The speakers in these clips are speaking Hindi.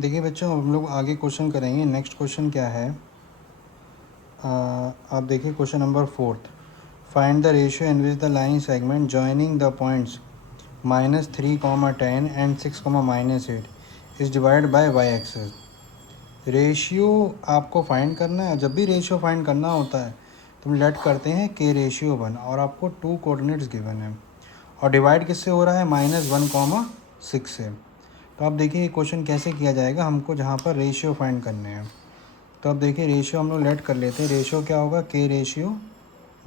देखिए बच्चों, हम लोग आगे क्वेश्चन करेंगे। नेक्स्ट क्वेश्चन क्या है, आप देखिए question number 4। Find the ratio in which the line segment joining the points -3, 10 and 6, -8 is divide by Y axis. Ratio आपको फाइंड करना है। जब भी रेशियो फाइंड करना होता है तो हम लेट करते हैं के रेशियो 1 और आपको 2 कोऑर्डिनेट्स गिवन है और डिवाइड किससे हो रहा है, -1, 6 से। तो आप देखिए ये क्वेश्चन कैसे किया जाएगा, हमको जहाँ पर रेशियो फाइंड करने हैं। तो अब देखिए रेशियो हम लोग लेट कर लेते हैं। रेशियो क्या होगा, के रेशियो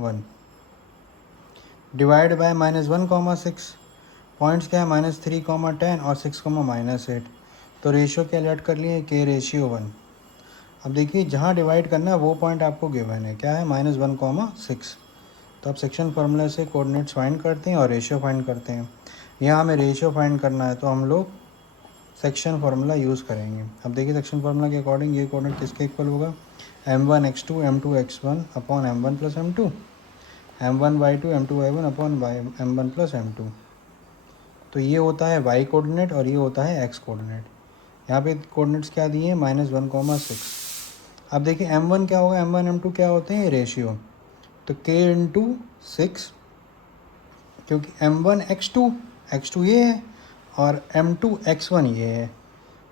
1 डिवाइड बाय -1, 6। पॉइंट्स क्या है, -3, 10 और 6, -8। तो रेशियो क्या लेट कर लिए, के रेशियो 1। अब देखिए जहाँ डिवाइड करना है वो पॉइंट आपको गिवन है, क्या है, -1, 6। तो आप सेक्शन फार्मूला से कोऑर्डिनेट्स फाइंड करते हैं और रेशियो फाइंड करते हैं। यहाँ हमें रेशियो फाइंड करना है तो हम लोग सेक्शन फार्मूला यूज़ करेंगे। अब देखिए सेक्शन फार्मूला के अकॉर्डिंग ये कोऑर्डिनेट किसके इक्वल होगा, m1 x2 m2 x1 upon m1 plus m2, m1 y2 m2 y1 upon m1 plus m2। तो ये होता है y कोऑर्डिनेट और ये होता है x कोऑर्डिनेट। यहाँ पे कोऑर्डिनेट्स क्या दिए हैं, -1, 6। अब देखिए m1 क्या होगा, m1 m2 क्या होते हैं, रेशियो। तो k इंटू 6, क्योंकि m1 x2 ये है और m2 x1 ये है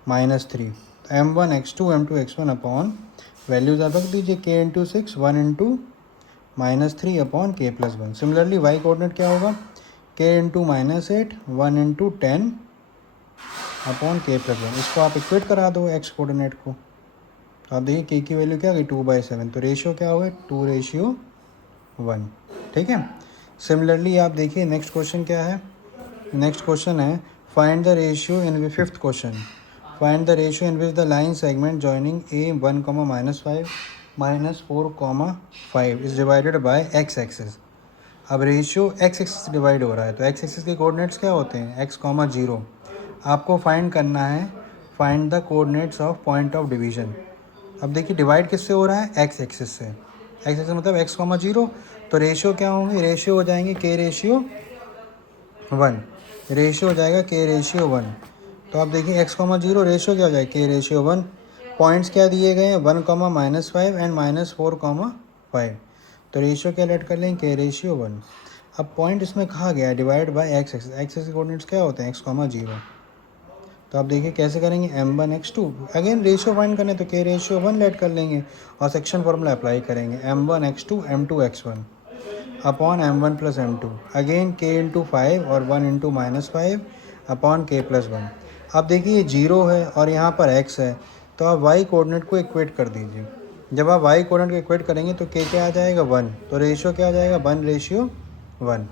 -3। तो m1 x2 m2 x1 upon values आप रख दीजिए, k into 6 1 into -3 upon k plus 1। Similarly y coordinate क्या होगा, k into -8 1 into 10 upon k plus 1। इसको आप इक्वेट करा दो x कोऑर्डिनेट को। तो आप देखिए k की वैल्यू क्या गई, 2/7। तो रेशियो क्या होगा, 2:1। ठीक है। सिमिलरली आप देखिए नेक्स्ट क्वेश्चन क्या है। नेक्स्ट क्वेश्चन है find the ratio in fifth question. Find the ratio in which the line segment joining a1, -5 -4, 5 is divided by x axis. अब रेशियो x एक्सिस से डिवाइड हो रहा है तो x एक्सिस के कोऑर्डिनेट्स क्या होते हैं, x, 0। आपको फाइंड करना है, find the coordinates of point of division. अब देखिए डिवाइड किससे हो रहा है, x एक्सिस से। x एक्सिस मतलब x, 0। तो रेशियो क्या होंगे, रेशियो हो जाएंगे k रेशियो 1। रेशियो हो जाएगा k रेशियो 1। तो आप देखिए x, 0 रेशियो क्या हो जाएगा, k रेशियो 1। पॉइंट्स क्या दिए गए हैं, 1, -5 एंड -4, 5। तो रेशियो क्या लेट कर लेंगे, k रेशियो 1। अब पॉइंट इसमें कहा गया है divide by x axis. x axis के कोऑर्डिनेट्स क्या होते हैं, x, 0। तो आप देखिए कैसे करेंगे, m1 x2 again ratio find करने तो k रेशियो 1 लेट कर लेंगे और सेक्शन फॉर्मूला अप्लाई करेंगे, m1 x2 m2 x1 upon m1 plus m2 again k into 5 और 1 इंटू -5 अपॉन k प्लस 1। अब देखिए ये 0 है और यहाँ पर x है तो आप y कोऑर्डिनेट को इक्वेट कर दीजिए। जब आप y कोऑर्डिनेट को इक्वेट करेंगे तो k क्या आ जाएगा, 1। तो रेशियो क्या आ जाएगा, 1 रेशियो 1।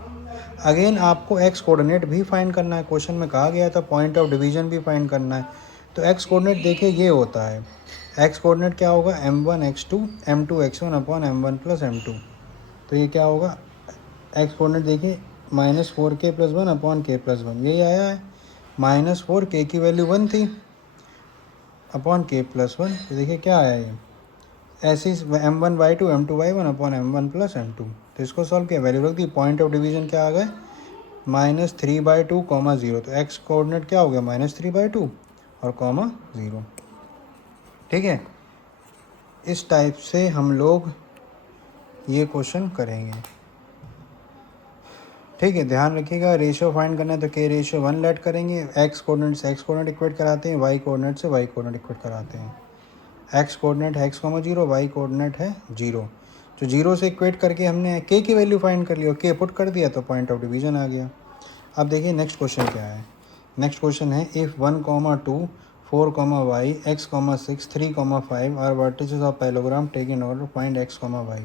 अगेन आपको x कोऑर्डिनेट भी फाइंड करना है। क्वेश्चन में कहा गया था पॉइंट ऑफ डिवीजन भी फाइंड करना है। तो x कोऑर्डिनेट देखिए ये होता है, x कोऑर्डिनेट क्या होगा, m1 x2 m2 x1 upon m1 plus m2। तो ये क्या होगा, x कोऑर्डिनेट देखिए -4k plus 1 upon k plus 1, यही आया है। -4k की वैल्यू 1 थी अपॉन k प्लस 1। तो देखिए क्या आया ये, ऐसे m1 y2 m2 y1 upon m1 plus m2। तो इसको सॉल्व किया, वैल्यू रख दी। पॉइंट ऑफ डिवीजन क्या आ गए, -3/2, 0। तो x कोऑर्डिनेट क्या हो गया, -3/2 और 0। ठीक है, इस टाइप से हम लोग ये क्वेश्चन करेंगे। ठीक है, ध्यान रखिएगा, रेशियो फाइंड करना है तो k रेशियो 1 लेट करेंगे। x कोऑर्डिनेट से x कोऑर्डिनेट इक्वेट कराते हैं, y कोऑर्डिनेट से y कोऑर्डिनेट इक्वेट कराते हैं। x कोऑर्डिनेट है x, 0, y कोऑर्डिनेट है 0। तो 0 से इक्वेट करके हमने k की वैल्यू फाइंड कर ली और k पुट कर दिया तो पॉइंट ऑफ डिवीजन आ गया। अब देखिए नेक्स्ट क्वेश्चन क्या है। नेक्स्ट क्वेश्चन है if 1, 2, 4, y, x, 6, 3, 5 are vertices of parallelogram take in order find x, y।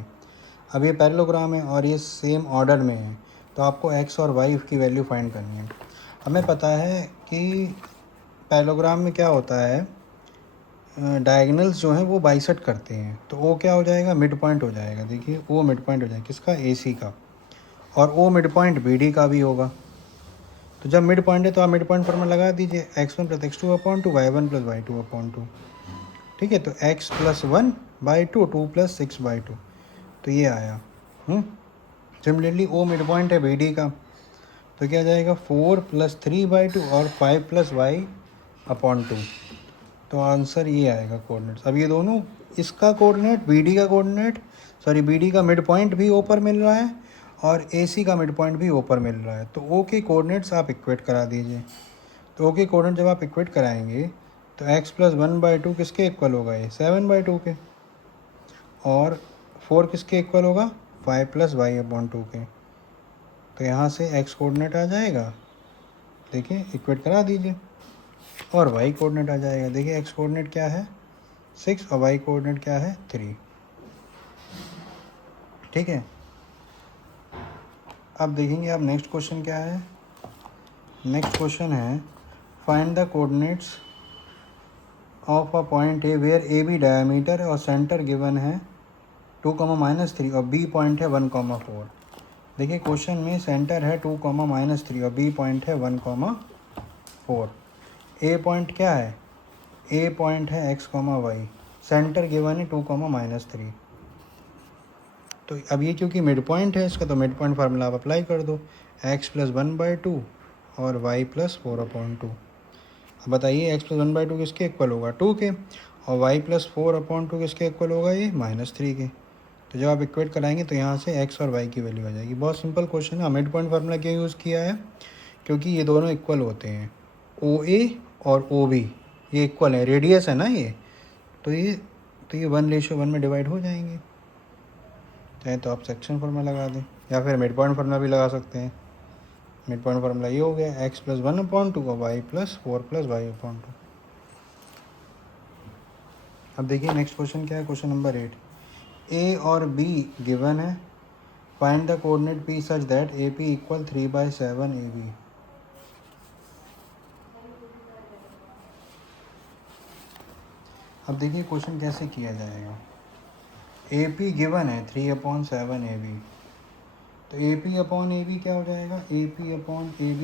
अब ये पैरेललोग्राम है और ये सेम ऑर्डर में है तो आपको x और y की वैल्यू फाइंड करनी है। हमें पता है कि पैरेललोग्राम में क्या होता है, डायगोनल्स जो हैं वो बाइसेक्ट करते हैं। तो ओ क्या हो जाएगा, मिड पॉइंट हो जाएगा। देखिए ओ मिड पॉइंट हो जाएगा किसका, AC का। और ओ मिड पॉइंट BD का भी होगा। तो जब मिड पॉइंट है तो आप मिड पॉइंट फॉर्मूला लगा दीजिए, x1 plus x2 upon 2 y1 plus y2 upon 2। ठीक है, तो x प्लस 1/2 2 प्लस 6/2। तो ये आया। सिमिलरली ओ मिड पॉइंट है BD का तो क्या जाएगा, 4 प्लस 3/2 और 5 प्लस y अपॉन 2। तो आंसर ये आएगा कोऑर्डिनेट्स। अब ये दोनों, इसका कोऑर्डिनेट BD का कोऑर्डिनेट, सॉरी BD का मिड पॉइंट भी ऊपर मिल रहा है और AC का मिड पॉइंट भी ऊपर मिल रहा है, तो O के कोऑर्डिनेट्स आप इक्वेट करा दीजिए। तो O के कोऑर्डिनेट जब आप इक्वेट कराएंगे तो x + 1/2 किसके इक्वल होगा, ये 7/2 के, और 4 किसके इक्वल होगा, 5 + y/2 के। तो यहाँ से x कोऑर्डिनेट आ जाएगा, देखिए इक्वेट करा दीजिए, और y कोऑर्डिनेट आ जाएगा। देखिए x कोऑर्डिनेट क्या है 6 और y कोऑर्डिनेट क्या है 3। ठीक है, अब देखेंगे आप नेक्स्ट क्वेश्चन क्या है। नेक्स्ट क्वेश्चन है find the coordinates of a point A where AB diameter और सेंटर गिवन है 2, -3 और B पॉइंट है 1, 4। देखिए क्वेश्चन में सेंटर है 2, -3 और B पॉइंट है 1, 4। A पॉइंट क्या है, A पॉइंट है x, y, सेंटर गिवन है 2, -3। तो अब ये क्योंकि मिड पॉइंट है इसका, तो मिड पॉइंट फार्मूला आप अप्लाई कर दो, x + 1/2 और y + 4/2। अब बताइए x + 1/2 किसके इक्वल होगा, 2 के, और y + 4/2 किसके इक्वल होगा, ये -3 के। तो जब आप इक्वेट कराएंगे तो यहाँ से x और y की वैल्यू आ जाएगी। बहुत सिंपल क्वेश्चन है। मिड पॉइंट फार्मूला क्यों यूज़ किया है, क्योंकि ये दोनों इक्वल होते हैं, OA और OB ये इक्वल है, रेडियस है ना ये, तो ये 1:1 में डिवाइड हो जाएंगे। चाहे तो आप सेक्शन फार्मूला लगा दें या फिर मिड पॉइंट फार्मूला भी लगा सकते हैं। मिड पॉइंट फार्मूला ये हो गया x + 1/2 और y + 4 + y/2। अब देखिए नेक्स्ट क्वेश्चन क्या है, क्वेश्चन नंबर 8। A और B गिवन है, find the coordinate P such that AP = 3/7 AB। अब देखिए क्वेश्चन कैसे किया जाएगा। AP गिवन है 3/7 AB, तो AP/AB क्या हो जाएगा, AP/AB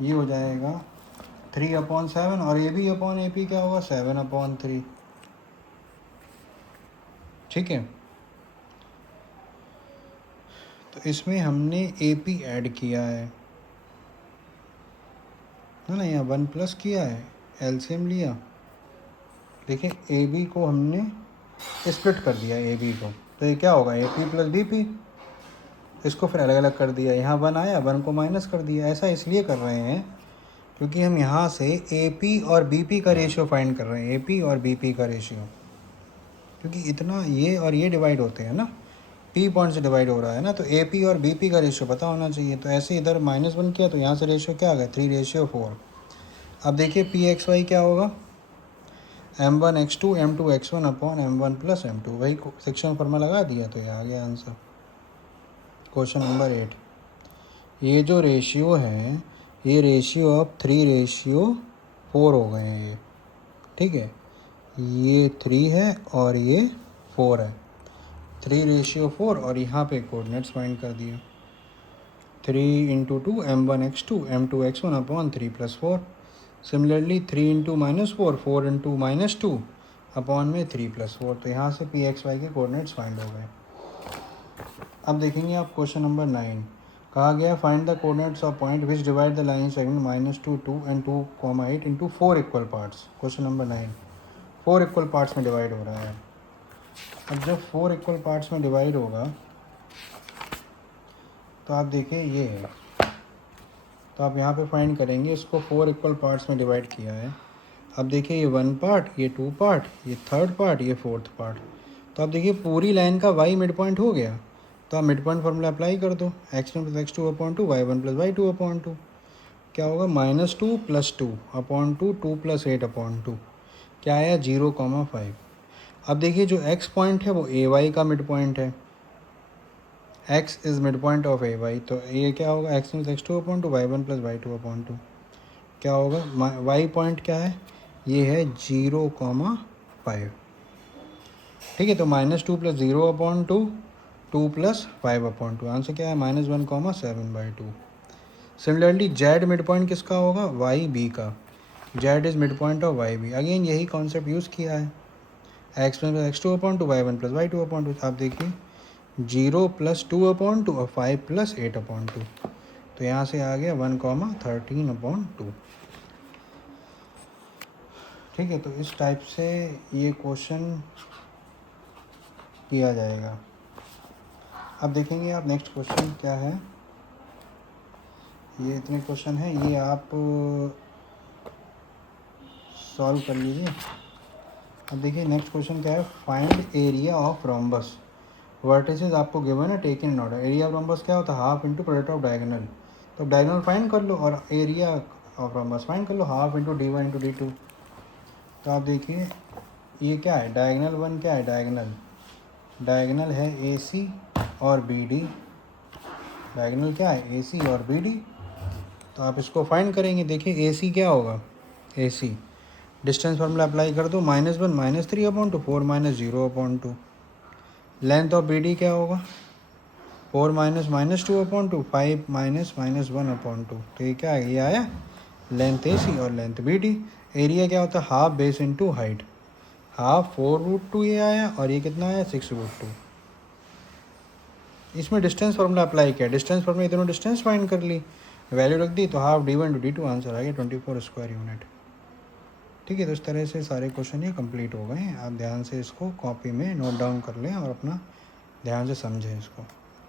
ये हो जाएगा 3/7 और AB/AP क्या होगा 7/3। ठीक है, तो इसमें हमने AP ऐड किया है ना, यहाँ 1 प्लस किया है, एलसीएम लिया। देखिए AB को हमने स्प्लिट कर दिया AB को, तो ये क्या होगा AP + BP। इसको फिर अलग अलग कर दिया, यहाँ 1 आया, 1 को माइनस कर दिया। ऐसा इसलिए कर रहे हैं क्योंकि हम यहाँ से AP और BP का रेशियो फाइंड कर रहे हैं, AP और BP का रेशियो, क्योंकि इतना ये और ये डिवाइड होते हैं ना, P पॉइंट से डिवाइड हो रहा है ना, तो AP और BP का रेशियो पता होना चाहिए। तो ऐसे इधर -1 किया तो यहाँ से रेशियो क्या आ गया 3:4। अब देखिए PXY क्या होगा, M1x2 M2x1/M1 + M2, वही सेक्शन फार्मूला लगा दिया तो ये आ गया आंसर। Question number 8। ये जो रेशियो है ये रेशियो अब 3:4 हो गए हैं ये। ठीक है, ये 3 है और ये 4 है, 3:4, और यहाँ पे कोऑर्डिनेट्स फाइंड कर दिए 3 × 2 M1x2 M2x1/3 + 4। सिमिलरली 3 × -4 4 × -2 अपॉन में 3 + 4। तो यहाँ से PXY के कोऑर्डिनेट्स फाइंड हो गए। अब देखेंगे आप क्वेश्चन नंबर 9। कहा गया find the coordinates of point which divide the line segment -2 2 and 2, 8 into 4 equal parts. Question number 9 4 equal parts में डिवाइड हो रहा है। अब जब 4 इक्वल पार्ट्स में डिवाइड होगा तो आप देखिए ये है, तो आप यहाँ पे फाइंड करेंगे, इसको 4 इक्वल पार्ट्स में डिवाइड किया है। अब देखिए ये 1 पार्ट, ये 2 पार्ट, ये 3rd पार्ट, ये 4th पार्ट। तो आप देखिए पूरी लाइन का y मिड पॉइंट हो गया, तो आप मिड पॉइंट फार्मूला अप्लाई कर दो, x1 + x2/2 y1 + y2/2। क्या होगा -2 + 2/2 2 + 8/2, क्या आया 0,5। अब देखिए जो x पॉइंट है वो AY का मिड पॉइंट है, x is mid point of AY, तो ये क्या होगा x1 + x2/2 y1 + y2/2। क्या होगा y पॉइंट क्या है, ये है 0,5। ठीक है, तो -2 + 0/2 2 + 5/2, आंसर क्या है -1,7/2। सिमिलरली z मिड पॉइंट किसका होगा, YB का, z is mid point of YB। Again यही कॉन्सेप्ट यूज़ किया है, x1 + x2/2 y1 + y2/2। आप देखिए 0 + 2/2 और 5 + 8/2, तो यहाँ से आ गया 1,13/2। ठीक है, तो इस टाइप से ये क्वेश्चन किया जाएगा। अब देखेंगे आप नेक्स्ट क्वेश्चन क्या है। ये इतने क्वेश्चन हैं, ये आप सॉल्व कर लीजिए। अब देखिए नेक्स्ट क्वेश्चन क्या है, find area of rhombus. Vertices आपको गिवन है, taken in order. Area of rhombus क्या होता है, half into product of diagonal. तो डायगोनल फाइंड कर लो और एरिया ऑफ रोम्बस फाइंड कर लो, half into D1 into D2। तो आप देखिए ये क्या है, डायगोनल वन क्या है, डायगोनल है AC और BD। डायगोनल क्या है, AC और BD। तो आप इसको फाइंड करेंगे। देखिए AC क्या होगा, AC डिस्टेंस फार्मूला अप्लाई कर दो, -1 -3/2 4 -0/2। लेंथ ऑफ BD क्या होगा, 4 -2/2 5 -1/2। तो ये क्या है, ये आया लेंथ AC और लेंथ BD। एरिया क्या होता है, half base into height, half 4√2 ये आया और ये कितना आया 6√2। इसमें डिस्टेंस फार्मूला अप्लाई किया, डिस्टेंस फार्मूला दोनों डिस्टेंस फाइंड कर ली, वैल्यू रख दी, तो half D1 to D2 answer आ गया 24 स्क्वायर यूनिट। ठीक है, तो इस तरह से सारे क्वेश्चन ये कंप्लीट हो गए हैं। आप ध्यान से इसको कॉपी में नोट डाउन कर लें और अपना ध्यान से समझें इसको।